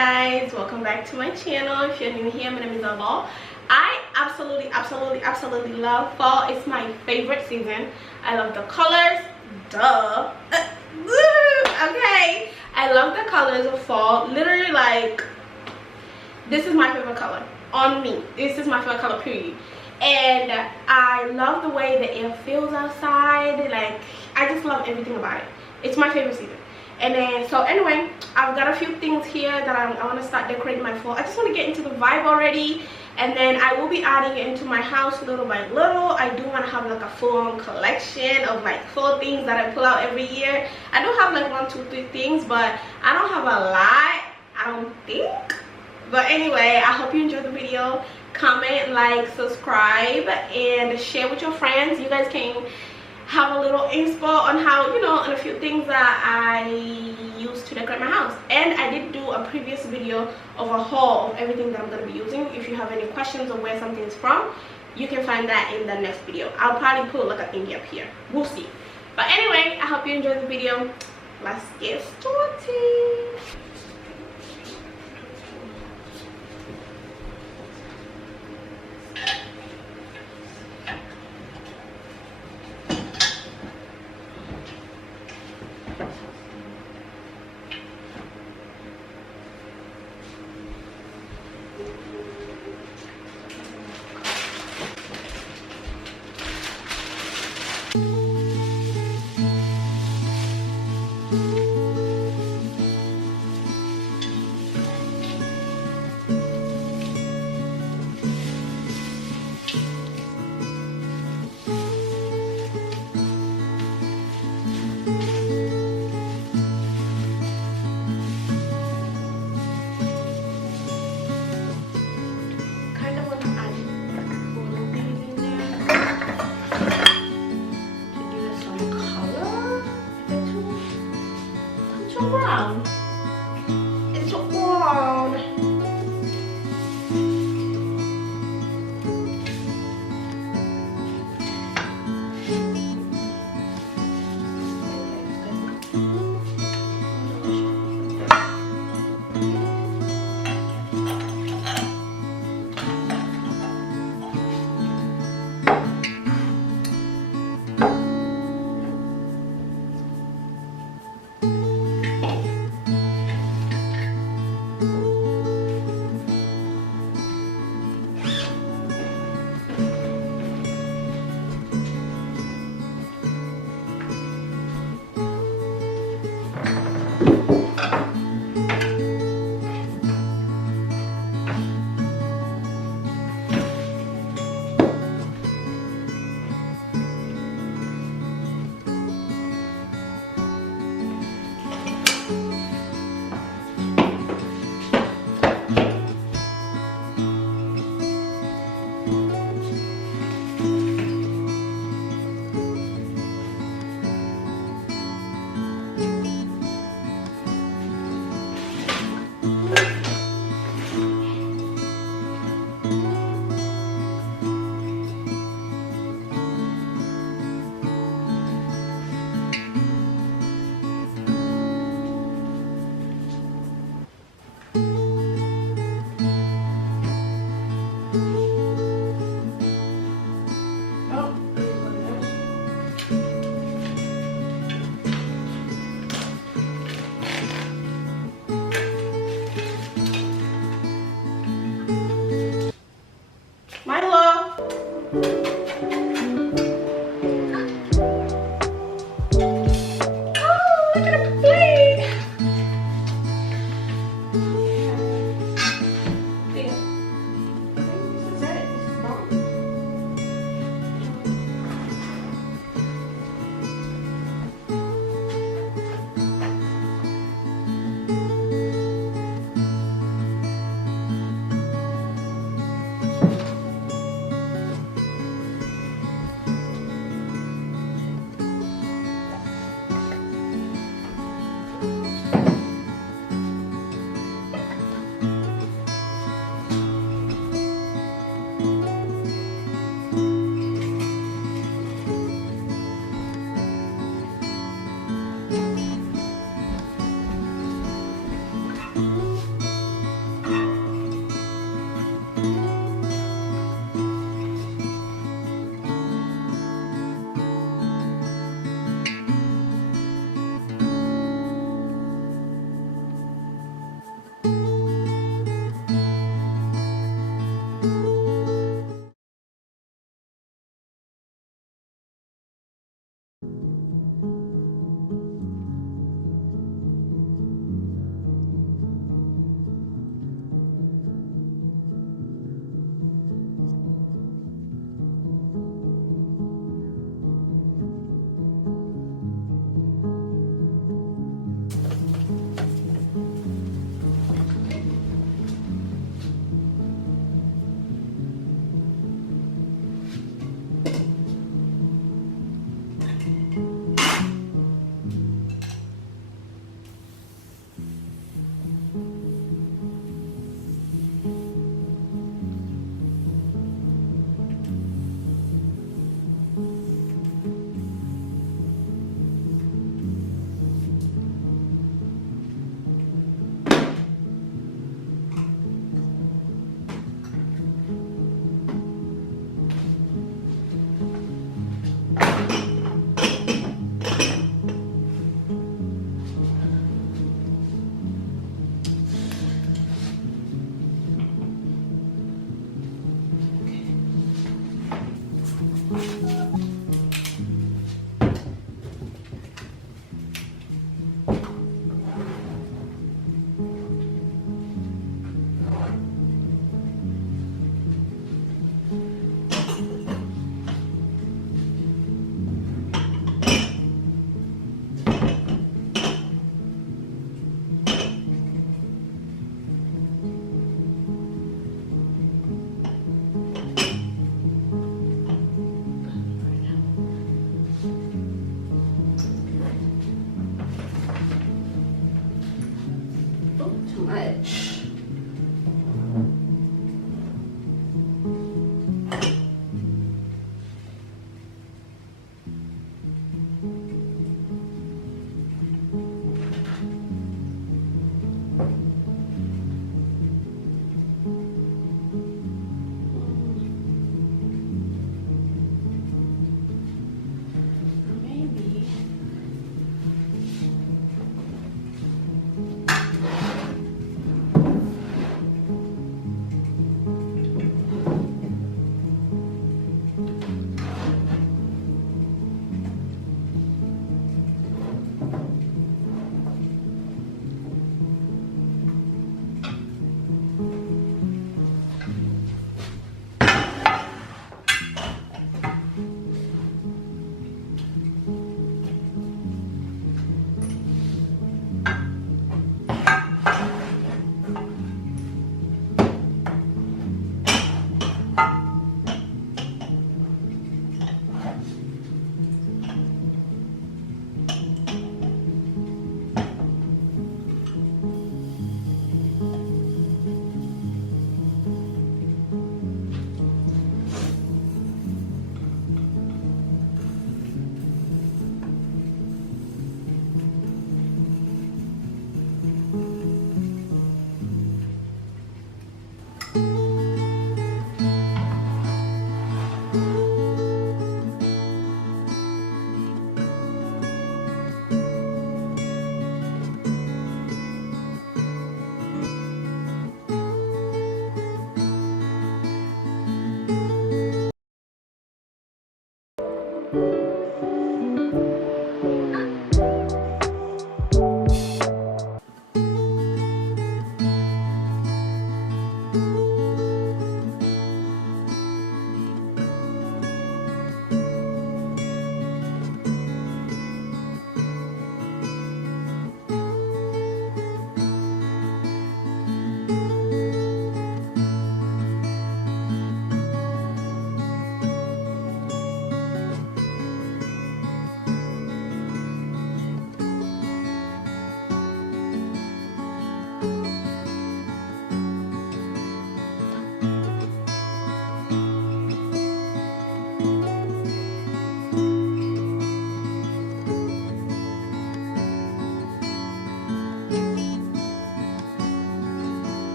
guys, welcome back to my channel. If you're new here, my name is Alba. I absolutely love fall. It's my favorite season. I love the colors, duh. Okay, I love the colors of fall. Literally, like, this is my favorite color on me. This is my favorite color, period. And I love the way the air feels outside. Like, I just love everything about it. It's my favorite season. And then, so anyway, I've got a few things here that I want to start decorating my fall. I just want to get into the vibe already, and then I will be adding it into my house little by little. I do want to have like a full-on collection of like fall things that I pull out every year. I do have like 1, 2, 3 things, but I don't have a lot, I don't think. But anyway, I hope you enjoyed the video. Comment, like, subscribe, and share with your friends. You guys can have a little inspo on how, you know, on a few things that I use to decorate my house. And I did do a previous video of a haul of everything that I'm going to be using. If you have any questions on where something is from, you can find that in the next video. I'll probably put like a thingy up here, we'll see. But anyway, I hope you enjoyed the video. Let's get started.